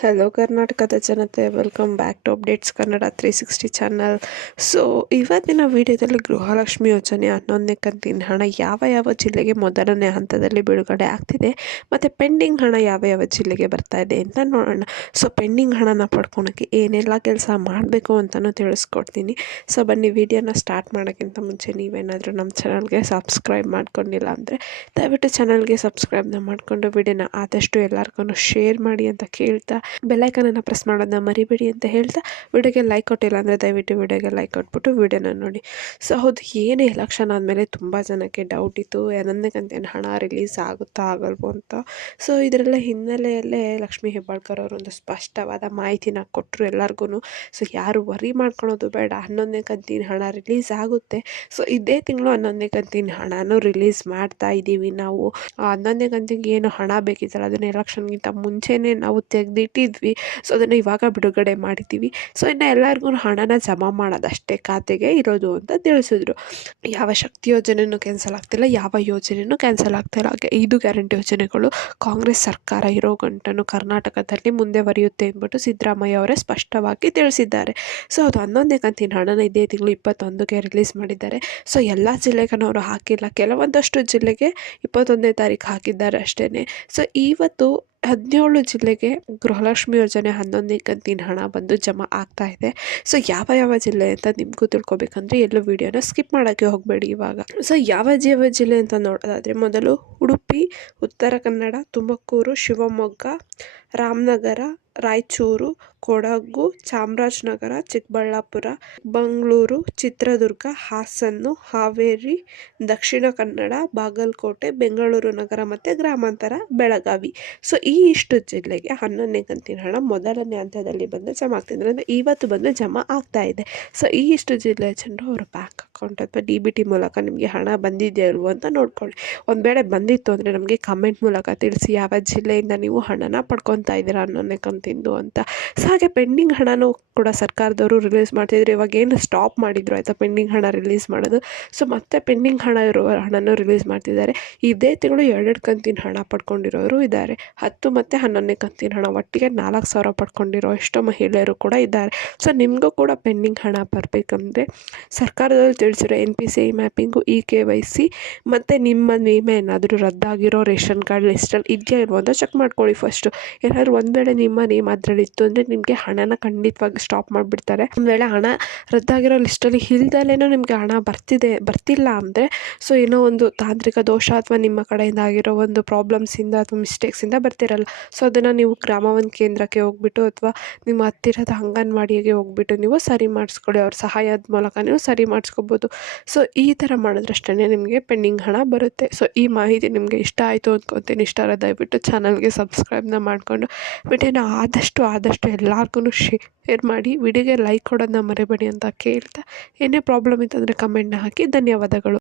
Hello ಕರ್ನಾಟಕದ ಜನತೆ, welcome back to updates Kannada 360 channel. So ಇವತ್ತಿನ ವಿಡಿಯೋದಲ್ಲಿ ಗೃಹಲಕ್ಷ್ಮಿ ಯೋಜನೆ 11ನೇ ಕಂತಿನ ಹಣ ಯಾವ ಯಾವ ಜಿಲ್ಲೆಗೆ ಮೊದಲನೇ ಹಂತದಲ್ಲಿ ಬಿಡುಗಡೆ ಆಗ್ತಿದೆ ಮತ್ತು ಪೆಂಡಿಂಗ್ ಹಣ ಯಾವ ಯಾವ ಜಿಲ್ಲೆಗೆ ಬರ್ತಾ ಇದೆ ಅಂತ ನೋಡೋಣ. ಸೊ ಪೆಂಡಿಂಗ್ ಹಣನ ಪಡ್ಕೊಳಕ್ಕೆ ಏನೆಲ್ಲ ಕೆಲಸ ಮಾಡಬೇಕು ಅಂತಲೂ ತಿಳಿಸ್ಕೊಡ್ತೀನಿ. ಸೊ ಬನ್ನಿ, ವಿಡಿಯೋನ ಸ್ಟಾರ್ಟ್ ಮಾಡೋಕ್ಕಿಂತ ಮುಂಚೆ ನೀವೇನಾದರೂ ನಮ್ಮ ಚಾನಲ್ಗೆ ಸಬ್ಸ್ಕ್ರೈಬ್ ಮಾಡ್ಕೊಂಡಿಲ್ಲ ಅಂದರೆ ದಯವಿಟ್ಟು ಚಾನಲ್ಗೆ ಸಬ್ಸ್ಕ್ರೈಬ್ನ ಮಾಡಿಕೊಂಡು ವಿಡಿಯೋನ ಆದಷ್ಟು ಎಲ್ಲರಿಗೂ ಶೇರ್ ಮಾಡಿ ಅಂತ ಕೇಳ್ತಾ, ಬೆಲ್ಲೈಕನನ್ನು ಪ್ರೆಸ್ ಮಾಡೋದನ್ನ ಮರಿಬೇಡಿ ಅಂತ ಹೇಳ್ತಾ, ವಿಡಿಯೋಗೆ ಲೈಕ್ ಕೊಟ್ಟಿಲ್ಲ ಅಂದರೆ ದಯವಿಟ್ಟು ವಿಡಿಯೋಗೆ ಲೈಕ್ ಕೊಟ್ಬಿಟ್ಟು ವಿಡಿಯೋನ ನೋಡಿ. ಸೊ ಹೌದು, ಏನೇ ಎಲೆಕ್ಷನ್ ಆದಮೇಲೆ ತುಂಬ ಜನಕ್ಕೆ ಡೌಟ್ ಇತ್ತು, 11ನೇ ಕಂತಿನ ಹಣ ರಿಲೀಸ್ ಆಗುತ್ತಾ ಆಗಲ್ವೋ ಅಂತ. ಸೊ ಇದರೆಲ್ಲ ಹಿನ್ನೆಲೆಯಲ್ಲೇ ಲಕ್ಷ್ಮೀ ಹೆಬ್ಬಾಳ್ಕರ್ ಅವರು ಒಂದು ಸ್ಪಷ್ಟವಾದ ಮಾಹಿತಿನ ಕೊಟ್ಟರು ಎಲ್ಲರಿಗೂ. ಸೊ ಯಾರು ವರಿ ಮಾಡ್ಕೊಳೋದು ಬೇಡ, 11ನೇ ಕಂತಿನ ಹಣ ರಿಲೀಸ್ ಆಗುತ್ತೆ. ಸೊ ಇದೇ ತಿಂಗಳು 11ನೇ ಕಂತಿನ ಹಣನೂ ರಿಲೀಸ್ ಮಾಡ್ತಾ ಇದ್ದೀವಿ ನಾವು. 11ನೇ ಕಂತಿಗೆ ಏನು ಹಣ ಬೇಕಿತ್ತಲ್ಲ, ಅದನ್ನು ಎಲೆಕ್ಷನ್ಗಿಂತ ಮುಂಚೆನೇ ನಾವು ತೆಗೆದಿಟ್ಟಿದ್ವಿ. ಸೊ ಅದನ್ನು ಇವಾಗ ಬಿಡುಗಡೆ ಮಾಡಿದ್ದೀವಿ. ಸೊ ಇನ್ನು ಎಲ್ಲರಿಗೂ ಹಣನ ಜಮಾ ಮಾಡೋದಷ್ಟೇ ಖಾತೆಗೆ ಇರೋದು ಅಂತ ತಿಳಿಸಿದ್ರು. ಯಾವ ಶಕ್ತಿ ಯೋಜನೆಯೂ ಕ್ಯಾನ್ಸಲ್ ಆಗ್ತಿಲ್ಲ, ಯಾವ ಯೋಜನೆಯೂ ಕ್ಯಾನ್ಸಲ್ ಆಗ್ತಿಲ್ಲ. 5 ಗ್ಯಾರಂಟಿ ಯೋಜನೆಗಳು ಕಾಂಗ್ರೆಸ್ ಸರ್ಕಾರ ಇರೋ ಗಂಟನು ಕರ್ನಾಟಕದಲ್ಲಿ ಮುಂದೆವರಿಯುತ್ತೆ ಅಂದ್ಬಿಟ್ಟು ಸಿದ್ದರಾಮಯ್ಯ ಅವರೇ ಸ್ಪಷ್ಟವಾಗಿ ತಿಳಿಸಿದ್ದಾರೆ. ಸೊ ಅದು 11ನೇ ಕಂತಿನ ಹಣನ ಇದೇ ತಿಂಗಳು 21ಕ್ಕೆ ರಿಲೀಸ್ ಮಾಡಿದ್ದಾರೆ. ಸೊ ಎಲ್ಲ ಜಿಲ್ಲೆಗೂ ಅವರು ಹಾಕಿಲ್ಲ, ಕೆಲವೊಂದಷ್ಟು ಜಿಲ್ಲೆಗೆ 21ನೇ ತಾರೀಕು ಹಾಕಿದ್ದಾರೆ ಅಷ್ಟೇ. ಸೊ ಇವತ್ತು 17 ಜಿಲ್ಲೆಗೆ ಗೃಹಲಕ್ಷ್ಮಿ ಯೋಜನೆ 11ನೇ ಕಂತಿನ ಹಣ ಬಂದು ಜಮಾ ಆಗ್ತಾ ಇದೆ. ಸೊ ಯಾವ ಯಾವ ಜಿಲ್ಲೆ ಅಂತ ನಿಮಗೂ ತಿಳ್ಕೊಬೇಕಂದ್ರೆ ಎಲ್ಲೂ ವಿಡಿಯೋನ ಸ್ಕಿಪ್ ಮಾಡೋಕ್ಕೆ ಹೋಗಬೇಡಿ ಇವಾಗ. ಸೊ ಯಾವ ಜಿಲ್ಲೆ ಅಂತ ನೋಡೋದಾದರೆ, ಮೊದಲು ಉಡುಪಿ, ಉತ್ತರ ಕನ್ನಡ, ತುಮಕೂರು, ಶಿವಮೊಗ್ಗ, ರಾಮನಗರ, ರಾಯಚೂರು, ಕೊಡಗು, ಚಾಮರಾಜನಗರ, ಚಿಕ್ಕಬಳ್ಳಾಪುರ, ಮಂಗಳೂರು, ಚಿತ್ರದುರ್ಗ, ಹಾಸನ, ಹಾವೇರಿ, ದಕ್ಷಿಣ ಕನ್ನಡ, ಬಾಗಲಕೋಟೆ, ಬೆಂಗಳೂರು ನಗರ ಮತ್ತು ಗ್ರಾಮಾಂತರ, ಬೆಳಗಾವಿ. ಸೊ ಈ ಇಷ್ಟು ಜಿಲ್ಲೆಗೆ 11ನೇ ಕಂತಿನ ಹಣ ಮೊದಲನೇ ಹಂತದಲ್ಲಿ ಬಂದು ಜಮಾ ಆಗ್ತಿದೆ, ಅಂದರೆ ಇವತ್ತು ಬಂದು ಜಮಾ ಆಗ್ತಾ ಇದೆ. ಸೊ ಈ ಇಷ್ಟು ಜಿಲ್ಲೆಯ ಜನರು ಅವರ ಬ್ಯಾಂಕ್ ಅಕೌಂಟ್ ಅಥವಾ DBT ಮೂಲಕ ನಿಮಗೆ ಹಣ ಬಂದಿದೆಯಾ ಇಲ್ವೋ ಅಂತ ನೋಡ್ಕೊಳ್ಳಿ. ಒಂದು ವೇಳೆ ಬಂದಿತ್ತು ಅಂದರೆ ನಮಗೆ ಕಮೆಂಟ್ ಮೂಲಕ ತಿಳಿಸಿ ಯಾವ ಜಿಲ್ಲೆಯಿಂದ ನೀವು ಹಣನ ಪಡ್ಕೊತಾ ಇದ್ದೀರಾ 11ನೇ ಕಂತಿಂದು ಅಂತ. ಸೊ ಹಾಗೆ ಪೆಂಡಿಂಗ್ ಹಣನೂ ಕೂಡ ಸರ್ಕಾರದವರು ರಿಲೀಸ್ ಮಾಡ್ತಿದ್ರು. ಇವಾಗ ಏನು ಸ್ಟಾಪ್ ಮಾಡಿದ್ರು ಆಯಿತಾ ಪೆಂಡಿಂಗ್ ಹಣ ರಿಲೀಸ್ ಮಾಡೋದು. ಸೊ ಮತ್ತೆ ಪೆಂಡಿಂಗ್ ಹಣ ಇರುವ ಹಣನೂ ರಿಲೀಸ್ ಮಾಡ್ತಿದ್ದಾರೆ. ಇದೇ ತಿಂಗಳು 2 ಕಂತಿನ ಹಣ ಪಡ್ಕೊಂಡಿರೋರು ಇದ್ದಾರೆ. 10 ಮತ್ತು 11ನೇ ಕಂತಿನ ಹಣ ಒಟ್ಟಿಗೆ 4,000 ಪಡ್ಕೊಂಡಿರೋ ಎಷ್ಟೋ ಮಹಿಳೆಯರು ಕೂಡ ಇದ್ದಾರೆ. ಸೊ ನಿಮಗೂ ಕೂಡ ಪೆಂಡಿಂಗ್ ಹಣ ಬರಬೇಕಂದ್ರೆ ಸರ್ಕಾರದವರು ತಿಳಿಸಿರೋ NPCI ಮ್ಯಾಪಿಂಗು, KYC ಮತ್ತು ನಿಮ್ಮ ವಿಮೆ ಏನಾದರೂ ರದ್ದಾಗಿರೋ ರೇಷನ್ ಕಾರ್ಡ್ ಲಿಸ್ಟಲ್ಲಿ ಇದೆಯಾ ಇಲ್ವೋ ಅಂತ ಚೆಕ್ ಮಾಡ್ಕೊಳ್ಳಿ ಫಸ್ಟು. ಏನಾದರೂ ಒಂದು ವೇಳೆ ನಿಮ್ಮ ನೇಮ್ ಅದರಲ್ಲಿ ಇತ್ತು ಅಂದರೆ ನಿಮಗೆ ಹಣನ ಖಂಡಿತವಾಗಿ ಸ್ಟಾಪ್ ಮಾಡಿಬಿಡ್ತಾರೆ. ಒಂದು ವೇಳೆ ಹಣ ರದ್ದಾಗಿರೋ ಲಿಸ್ಟಲ್ಲಿ ಇಲ್ದಲೇನೋ ನಿಮಗೆ ಹಣ ಬರ್ತಿಲ್ಲ ಅಂದರೆ, ಸೊ ಏನೋ ಒಂದು ತಾಂತ್ರಿಕ ದೋಷ ಅಥವಾ ನಿಮ್ಮ ಕಡೆಯಿಂದ ಆಗಿರೋ ಒಂದು ಪ್ರಾಬ್ಲಮ್ಸಿಂದ ಅಥವಾ ಮಿಸ್ಟೇಕ್ಸಿಂದ ಬರ್ತಿರಲ್ಲ. ಸೊ ಅದನ್ನು ನೀವು ಗ್ರಾಮ1 ಕೇಂದ್ರಕ್ಕೆ ಹೋಗ್ಬಿಟ್ಟು ಅಥವಾ ನಿಮ್ಮ ಹತ್ತಿರದ ಅಂಗನವಾಡಿಗೆ ಹೋಗ್ಬಿಟ್ಟು ನೀವು ಸರಿ ಮಾಡಿಸ್ಕೊಳ್ಳಿ. ಅವ್ರ ಸಹಾಯದ ಮೂಲಕ ನೀವು ಸರಿ ಮಾಡಿಸ್ಕೋಬೋದು. ಸೊ ಈ ಥರ ಮಾಡಿದ್ರಷ್ಟೇ ನಿಮಗೆ ಪೆಂಡಿಂಗ್ ಹಣ ಬರುತ್ತೆ. ಸೊ ಈ ಮಾಹಿತಿ ನಿಮಗೆ ಇಷ್ಟ ಆಯಿತು ಅಂದ್ಕೊತೀನಿ. ಇಷ್ಟ ಆದರೆ ದಯವಿಟ್ಟು ಚಾನಲ್ಗೆ ಸಬ್ಸ್ಕ್ರೈಬ್ನ ಮಾಡಿಕೊಂಡು ವಿಡಿಯೋನ ಆದಷ್ಟು ಎಲ್ಲರಿಗೂ ಶೇರ್ ಮಾಡಿ, ವಿಡಿಯೋಗೆ ಲೈಕ್ ಕೊಡೋದನ್ನ ಮರಿಬೇಡಿ ಅಂತ ಕೇಳ್ತಾ, ಏನೇ ಪ್ರಾಬ್ಲಮ್ ಇತ್ತಂದರೆ ಕಮೆಂಟ್ನ ಹಾಕಿ. ಧನ್ಯವಾದಗಳು.